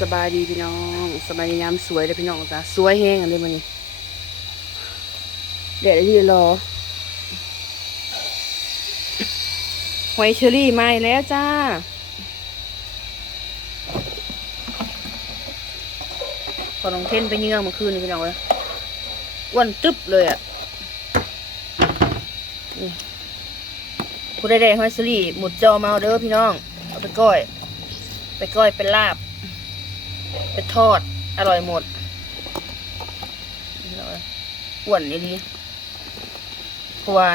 สบายดีพี่น้องสบายดียามสวยเลยพี่น้องจ้ะสวยแห้งอันเลยมันนี่เดี๋ยวที่รอหอยเชอรี่มาแล้วจ้าพอน้องเทนไปเยื่องเมื่อคืนนี่พี่น้องเลยอ้วนตึ๊บเลยอะนี่ผู้ใดๆหอยเชอรี่หมุดจอมาเอาเด้อพี่น้อง เอาไปก้อย ไปก้อยเป็นลาบ ไปทอด อร่อยหมดอ้วนนี่ดีเพราะวา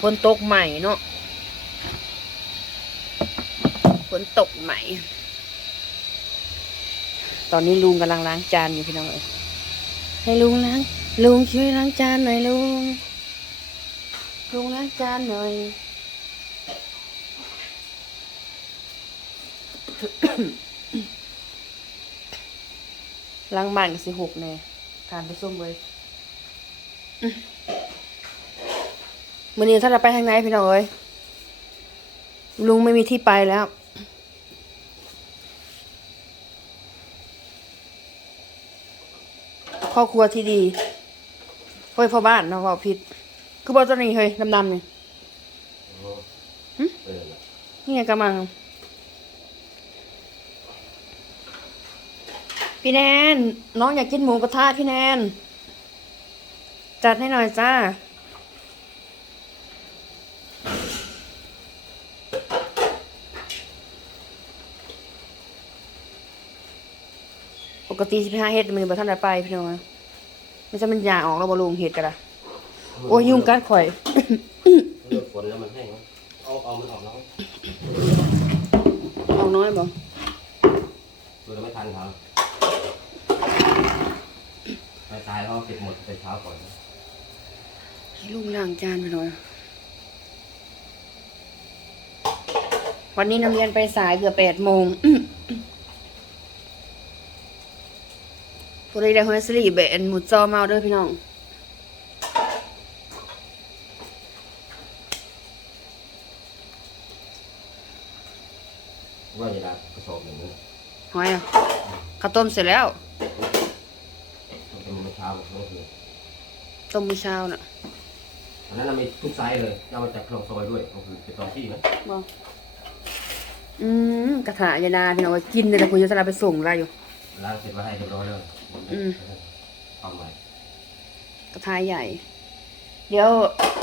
ฝนตกใหม่เนาะฝนตกใหม่ ตอนนี้ลุงกำลังล้างจานอยู่พี่น้องเอ้ยให้ลุงล้าง ลุงช่วยล้างจานหน่อยลุง ลุงล้างจานหน่อย ล้างบ้านก็สิหกแน่ทานไปส้มเลยอื้อมื่อนี้ถ้าเราไปทางไหนพี่น้องเอ้ยลุงไม่มีที่ไปแล้ว พ่อครัวที่ดีเฮ้ยพ่อบ้านเนาะพ่อผิดคือบอกตัวนี้เฮ้ยดำๆนี่เออนี่ไงกำลัง พี่แนน น้องอยากกินหมูกระทะพี่แนน จัดให้หน่อยจ้า ปกติสิบห้าเฮ็ดมันบ่ทันได้ไปพี่น้องอะไม่ใช่มันยาออกแล้วบ่ลงเฮ็ดกันละโอ้ยยุ่งกัดข่อยเลือกฝนแล้วมันแห้งเนอะเอาเอามันออกแล้วออกน้อยบ่ดูแล้วไม่ทันครับไป ตายเขาเก็บหมดไปเช้าก่อนนะให้ลุงล้างจานไปหน่อย วันนี้นักเรียนไปสายเกือบแปดโมงพอดีได้ฮอยสลีแบนหมุดจอมาเอาเด้อพี่น้องว่าจะได้กระสอบหนึ่งนะหอยอะข้าวต้มเสร็จแล้ว มันเป็นมื้อเช้ากับมื้อคืน ต้มมื้อเช้าน่ะอันนั้นเรามีทุกไซส์เลยเอามาจากคลองซอยด้วยก็คือเป็นตอนที่นะบ่อืมกระถายานาพี่น้องว่ากินเลยแต่คุณจะสลับไปส่งอะไรอยู่ ล้างเสร็จมาให้เรียบร้อยเลยอืม เอาใหม่กระทะใหญ่ เดี๋ยว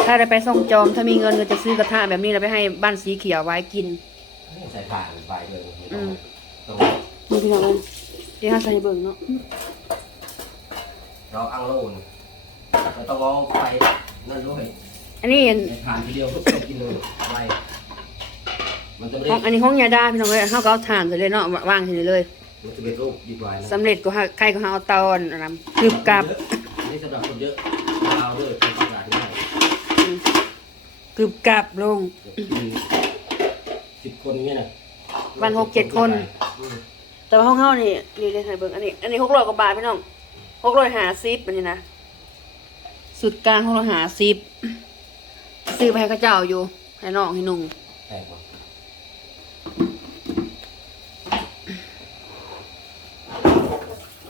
ถ้าได้ไปส่งจอมถ้ามีเงินก็จะซื้อกระทะแบบนี้แล้วไปให้บ้านสีเขียวไว้กิน ใส่ผ่านไปเลยไม่ต้องอืมต้องนี่พี่น้องเอ้ยเดี๋ยวหาใส่เบิ่งเนาะเราอังโล่น เราต้องเอาไปนั่นด้วยอันนี้ใส่ผ่านทีเดียวก็กินเลยไวมันจะไม่ห้ได้องอันนี้ห้องยาดาพี่น้องเอ้ยเฮาก็เอาถ่านใส่เลยเนาะวางใส่เลยมันจะเป็นโรคดีกว่านะสำเร็จก็หาใครก็หาเอาเตาอันนั้นกรึบกรับนี่สำหรับคนเยอะยาวด้วยทำความสะอาดง่ายกรึบกรับลงกินสิบคนเงี้ยนะวันหกเจ็ดคนอืมแต่ว่าห้องเฮานี่นี่ได้ใส่เบิ่งอันนี้ อันนี้600กว่าบาทพี่น้อง650อันนี้นะ สุดกลาง650ซื้อไปให้เขาเจ้าอยู่ ให้น้องให้นุ่งแตกว่ะ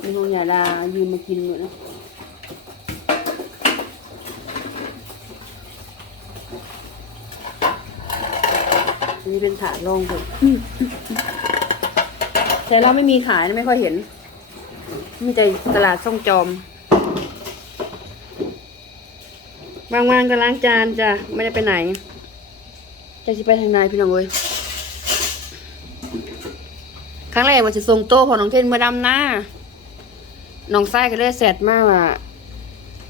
มีห้องยาดายืมมากินเลยนะอันนี้เป็นถาดรองผมแต่เราไม่มีขายนะไม่ค่อยเห็น มีแต่ตลาดซ่องจอม บางๆก็ล้างจานจ้ะไม่ได้ไปไหนจะสิไปทางไหนพี่น้องเอ้ยครั้งแรกว่าจะส่งโต้พอน้องเทนมาดำหน้าน้องไส้ก็เลยแซดมากว่า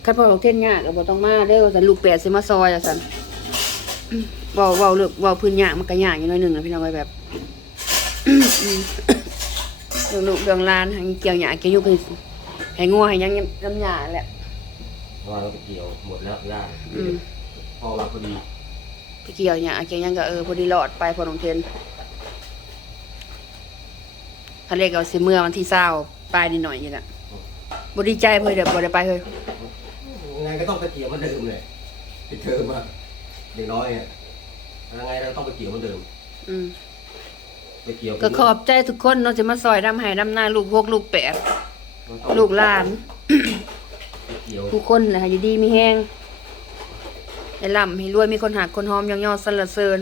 คันพ่อของเทนยากก็บ่ต้องมาเด้อสันลูกแปดสิมาซอยสันเว้าเว้าเลือกเว้าพื้นยากมันก็ยากอยู่หน่อยหนึงนะพี่น้องไว้แบบเรื่องลูกเรื่องลานเกี่ยวหยาเกี่ยวยุกให้งัวให้ยังน้ำหยาแหละ เพราะว่าเราไปเกี่ยวหมดแล้วย่างอืม พอมาพอดีไปเกี่ยวหยาเกี่ยวหยังก็เออพอดีหลอดไปพอน้องเทนเขาเรียกเอาสิเมื่อวันที่เศร้าปลายนิดหน่อยนี่แหละบ่ดีใจเพิ่นเดี๋ยวบ่ได้ไปเฮ้ยยังไงก็ต้องไปเกี่ยวเหมือนเดิมเลยไปเทอมอะเด็กน้อยอะยังไงเราต้องไปเกี่ยวเหมือนเดิม อืมไปไปเกี่ยวก็ขอบใจทุกคนเนาะจะมาซอยดำไห้ดำหน้าลูกหกลูกแปด ลูกหลานไปเกี่ยว ผู้คนนะอยู่ดีมีแห้งให้ร่ำให้รวยมีคนหักคนหอมยองยอสรรเสริญ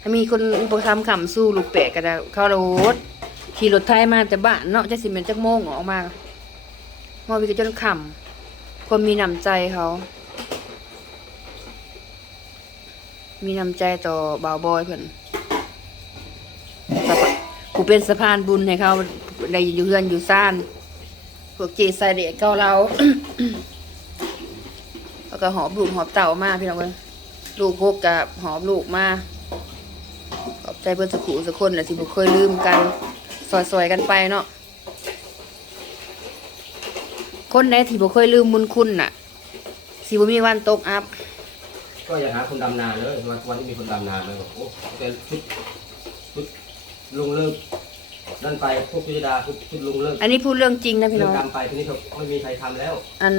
ถ้ามีคนอุปถัมภ์ขำสู้ลูกแปะก็ได้เข้ารถขี่รถไทยมาแต่บ้านเนาะจะสิเป็นจักโมงออกมาฮอดไปก็จนขำคนมีน้ำใจเขา มีน้ำใจต่อบ่าวบอยเพิ่นสะพะกูเป็นสะพานบุญให้เขาได้อยู่เฮือนอยู่ซ่าน พวกเจใส่เด็กเกาเราแล้วก็หอบลูกหอบเต่ามาพี่น้องเอ้ยลูกพกกับหอบลูกมาขอบใจเพื่อนสักขู่สักคนแหละสิบุเคยลืมกันซอยๆกันไปเนาะคนไหนที่บุเคยลืมบุญคุณน่ะสิบุมีวันตกอัพก็อย่าหาคนดำนาเลยวันวันที่มีคนดำนาเลยบอกโอ้แต่ชุดชุดลงเลิก นั่นไปพวกพิจดาชุดชุดลุงเลิกอันนี้พูดเรื่องจริงนะพี่เลิน้กองดำไปทีนี้เขาไม่มีใครทำแล้วอัน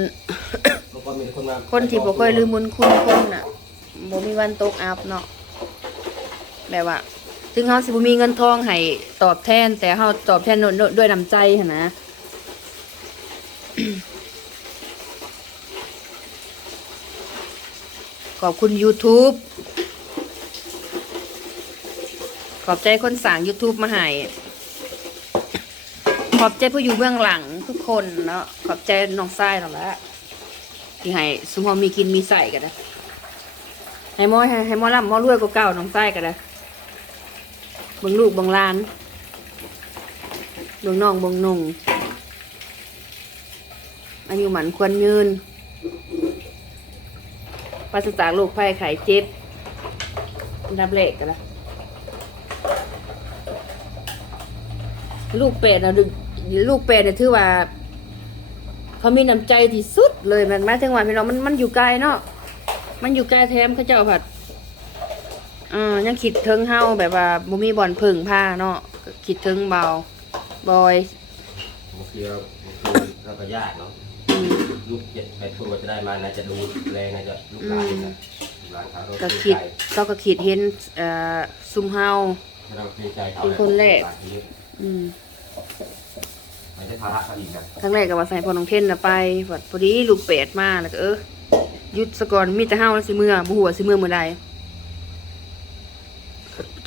เมื่อก่อนมีแต่คนมาคนที่บ่เคยลืมบุญคุณคนน่ะบ่มีวันตกอัพเนาะแบบว่า ถึงเฮาสิบ่มีเงินทองให้ตอบแทน แต่เฮาตอบแทนด้วยด้วยน้ำใจหั่นนะ ขอบคุณ YouTube ขอบใจคนสั่ง YouTube มาให้ข อบใจผู้อยู่เบื้องหลังทุกคนเนาะขอบใจน้องทรายเราละที่ให้สุมเฮามีกินมีใส่กันนะให้มอให้ให้มอลำมอรวยกว่าเก่าน้องใต้กันนะเบิ่งลูกเบิ่งลานเบิ่งน้องเบิ่งนุ่งอายุหมันควรยืนปราศจากโรคภัยไข้เจ็บนดับแรกกันนะลูกเป็ดนะดึก ลูกเป็ดเนี่ยถือว่าเขามีน้ำใจที่สุดเลยมันหมายถึงว่าพี่น้องมันมันอยู่ไกลเนาะมันอยู่ไกลแถมเขาเจ้าผัดอ่ายังคิดถึงเฮาแบบว่าบ่มีบ่อนพึ่งผ้าเนาะก็คิดถึงเบาบอยบางทีเราบางทีเราก็ยากเนาะอืม ลูกเจ็ดแปดคนกว่าจะได้มาน่าจะดูแลน่าจะลูกหลานนะลูกหลานเขาเราก็เกรงคิดใจเราก็คิดเห็นเอ่อซุมเฮา เราเกรงใจเขาเป็นคนแรกหลานเขาเยอะ อืมมันจะภาระเขาอีกนะครั้งแรกก็ว่าใส่พอน้องเทนน่ะไปพอพอดีลูกเป็ดมาแล้วก็เออหยุดซะก่อนมีแต่เฮาแล้วสิเมื่อบ่ฮู้ว่าสิเมื่อมื้อใด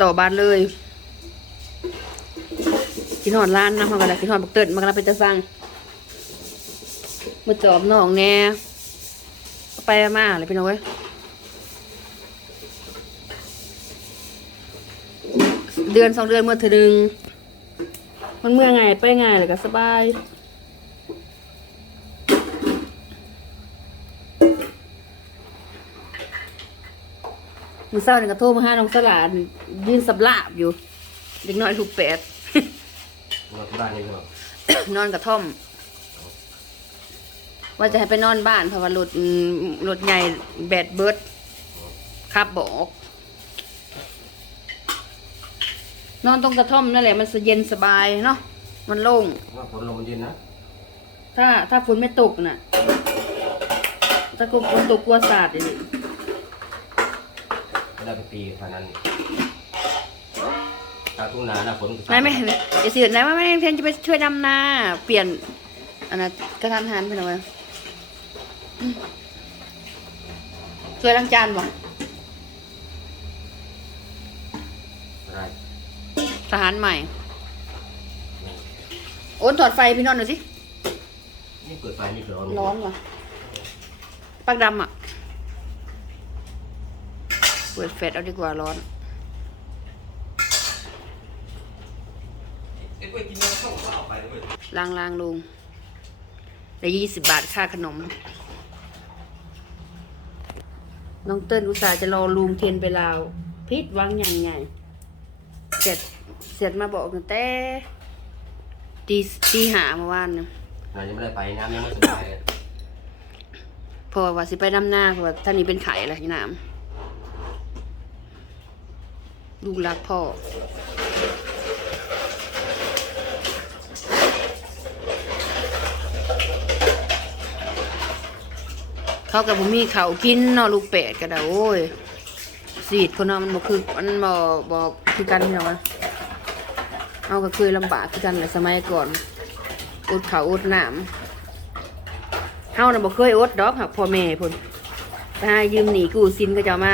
ต่อบ้านเลยกินหอดร้านนำเฮาก็ได้กินหอดบักเติดมันก็เป็นตะสั่งมาจอบน้องแน่ไปมาเลยพี่น้องเว้ยเดือนสองเดือนเมื่อเธอดึง มันเมื่อไงไปไงเลยก็สบายมือเศร้าเนี่ยก็โทรมาหาน้องสลานยืนสับลาบอยู่ เด็กน้อยถูกแปดเราที่บ้านนี่เนาะนอนกระท่อม ว่าจะให้ไปนอนบ้านเพราะว่ารถรถใหญ่แบดเบิร์ดขับบอก นอนตรงกระท่อมนั่นแหละมันจะเย็นสบายเนาะมันโล่งว่าฝนลงมันเย็นนะถ้าถ้าฝนไม่ตกน่ะถ้าฝนตกกลัวสาดอีกไม่ได้ไปตีพนันตาทุ่งนาหน้าฝนนายไม่ไอ้สินายว่าไม่ได้เทนจะไปช่วยดำนา เปลี่ยนอันนั้นกระทันหันไปหน่อยช่วยล้างจานบ่ อะไร ทหารใหม่ โอนถอดไฟพี่นอนหน่อยสิ นี่เปิดไฟนี่ร้อนร้อนว่ะปักดำอะ เปิดแฟลชเอาดีกว่าร้อนล้างล้างลุงได้ยี่สิบบาทค่าขนม น้องเติ้ลอุตส่าห์จะรอลุงเทียนไปลาวพิษวังอย่างไงเสร็จ เสร็จมาบอกตั้งแต่ตีตีหาเมื่อวานนะเรายังไม่ได้ไปน้ำยังไม่สบายเลยเพอว่าสิไปดำหน้าเพราะว่าท่านนี้เป็นไข่อะไรที่น้ำลูกรักพ่อเขากับผมมีเขาวกินเนาะลูกเป็ดก็ได้โอ้ยสีดคนเนาะมันบอกคือมันบอกบอกคือกันพี่น้องวะ เอาก็เคยลำบากกันแหละสมัยก่อนอดข้าวอดน้ำเฮาน่ะบ่เคยอดดอกหักพ่อแม่พุ่นไปหายืมหนีกู้สินก็จะมา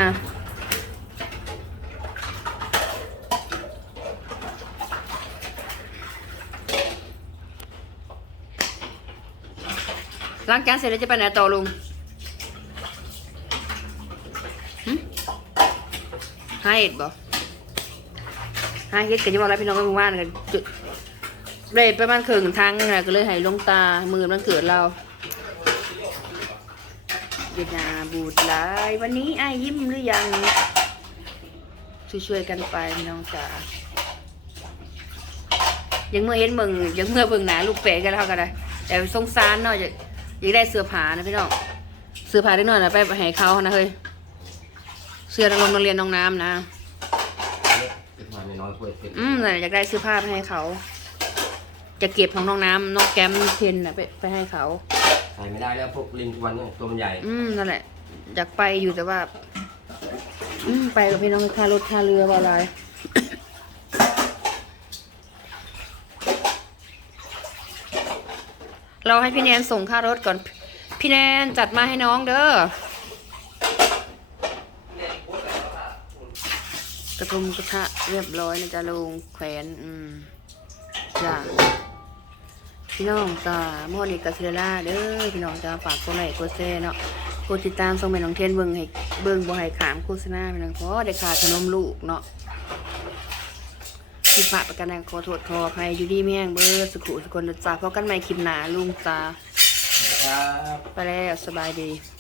ล้างจานเสร็จแล้วจะไปไหนต่อลุงหึหาเห็ดบ่ หาเห็ดกันจะบอกอะไรพี่น้องกันว่านกันจุดเลยประมาณครึ่งทางนะก็เลยให้ลงตามือมันเกิดเราเวียดนาบูดลายวันนี้ไอ้ยิ้มหรือยัง ช่วยๆกันไปพี่น้องจ๋ายังเมื่อเห็นเบิ่งยังเมื่อเบิ่งหนาลูกเป๋กันแล้วกันเลยแต่สงสารเนาะอยากอยากได้เสื้อผ้านะพี่น้องเสื้อผ้าได้หน่อยนะไปให้เขานะเฮ้ยเสื้อนักลงนักเรียนน้องน้ำนะ นมาในน้อยๆกล้วยเป็นอืมน่ะอยากได้เสื้อผ้าไปให้เขา จะเก็บของน้องน้ำน้องแก้มเทนนะไปไปให้เขา ใส่ไม่ได้แล้วพวกลิงทุกวันเนี่ยตัวมันใหญ่อืมนั่นแหละ อยากไปอยู่แต่ว่า อืมไปกับพี่น้องค่ารถค่าเรือว่าอะไร เราให้พี่แนนส่งค่ารถก่อน พี่แนนจัดมาให้น้องเด้อ ระทงกระทะเรียบร้อยนะจ๊ะลุงแขวนอืมจ้าพี่น้องจ้าโมอนิกาซิล่าเด้อพี่น้องจ้าฝากกดไลค์กดแชร์เนาะกดติดตามส่งไปน้องเทนเบิ่งให้เบิ่งบ่ให้ขามโฆษณาพี่น้องเพราะได้ขาดขนมลูกเนาะที่ฝากประกันนะขอโทษขออภัยอยู่ดีแม่งเบิร์สุขุสุคนนะจ้าพบกันใหม่คลิปหน้าลุงจ้าครับไปแล้วสบายดี